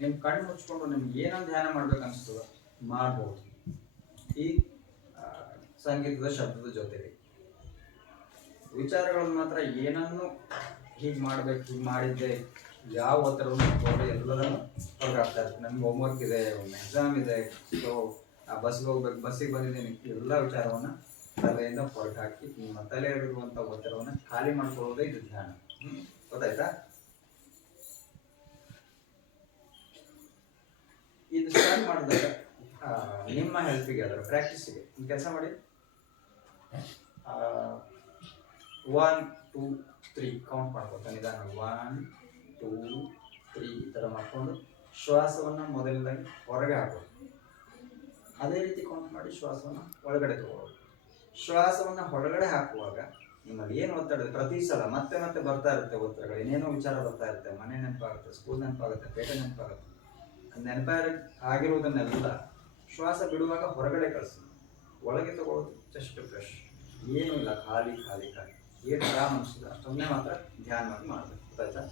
ನಿಮ್ಮ ಕಣ್ಣು ಮುಚ್ಕೊಂಡು ನಿಮ್ಗೆ ಏನೊಂದು ಧ್ಯಾನ ಮಾಡ್ಬೇಕು ಅನಿಸ್ತದ ಮಾಡ್ಬೋದು. ಈ ಸಂಗೀತದ ಶಬ್ದದ ಜೊತೆಗೆ ವಿಚಾರಗಳನ್ನು ಮಾತ್ರ ಏನನ್ನು ಹೀಗೆ ಮಾಡ್ಬೇಕು, ಹೀಗೆ ಮಾಡಿದ್ದೆ, ಯಾವ ಒತ್ತಡವನ್ನು ಎಲ್ಲದನ್ನು ಹೊರಗಾಗ್ತಾ ಇರುತ್ತೆ. ನಮ್ಗೆ ಹೋಮ್ವರ್ಕ್ ಇದೆ, ಒಂದು ಎಕ್ಸಾಮ್ ಇದೆ, ಸೊ ಆ ಬಸ್ಗೆ ಹೋಗ್ಬೇಕು, ಬಸ್ಸಿಗೆ ಬಂದಿದ್ದೀನಿ, ಎಲ್ಲ ವಿಚಾರವನ್ನು ತಲೆಯಿಂದ ಹೊರಗೆ ಹಾಕಿ ನಿಮ್ಮ ತಲೆಯಲ್ಲಿರುವಂಥ ಒತ್ತಡವನ್ನು ಖಾಲಿ ಮಾಡ್ಕೊಳ್ಳೋದೇ ಇದು ಧ್ಯಾನ. ಗೊತ್ತಾಯ್ತಾ? ಇದು ಸ್ಟಾರ್ಟ್ ಮಾಡಿದಾಗ ನಿಮ್ಮ ಹೆಲ್ಪಿಗೆ, ಅದರ ಪ್ರಾಕ್ಟೀಸಿಗೆ ಒಂದು ಕೆಲಸ ಮಾಡಿ. 1 2 3 ಕೌಂಟ್ ಮಾಡ್ಕೊತಾನೆ ನಿಧಾನ. 1 2 3 ಈ ಥರ ಮಾಡ್ಕೊಂಡು ಶ್ವಾಸವನ್ನು ಮೊದಲನೇದಾಗಿ ಹೊರಗೆ ಹಾಕೋದು. ಅದೇ ರೀತಿ ಕೌಂಟ್ ಮಾಡಿ ಶ್ವಾಸವನ್ನು ಒಳಗಡೆ ತಗೊಳ್ಳೋದು. ಶ್ವಾಸವನ್ನು ಹೊರಗಡೆ ಹಾಕುವಾಗ ನಿಮ್ಮಲ್ಲಿ ಏನು ಒತ್ತಡ ಪ್ರತಿ ಸಲ ಮತ್ತೆ ಮತ್ತೆ ಬರ್ತಾ ಇರುತ್ತೆ ಒತ್ತಡಗಳು, ಏನೇನೋ ವಿಚಾರ ಬರ್ತಾ ಇರುತ್ತೆ. ಮನೆ ನೆನಪಾಗುತ್ತೆ, ಸ್ಕೂಲ್ ನೆನಪಾಗುತ್ತೆ, ಪೇಟೆ ನೆನಪಾಗುತ್ತೆ. ಆಗಿರುವುದನ್ನೆಲ್ಲ ಶ್ವಾಸ ಬಿಡುವಾಗ ಹೊರಗಡೆ ಕಳಿಸಿ, ಒಳಗೆ ತಗೊಳ್ಳೋದು ಜಸ್ಟ್ ಫ್ರೆಶ್, ಏನೂ ಇಲ್ಲ, ಖಾಲಿ ಖಾಲಿ ಖಾಲಿ. ಏನು ಆರಾಮ ಅನಿಸ್ತದೆ ಅಷ್ಟೊನ್ನೇ ಮಾತ್ರ ಧ್ಯಾನವಾಗಿ ಮಾಡಬೇಕು. ಗೊತ್ತಾಯ್ತಾ?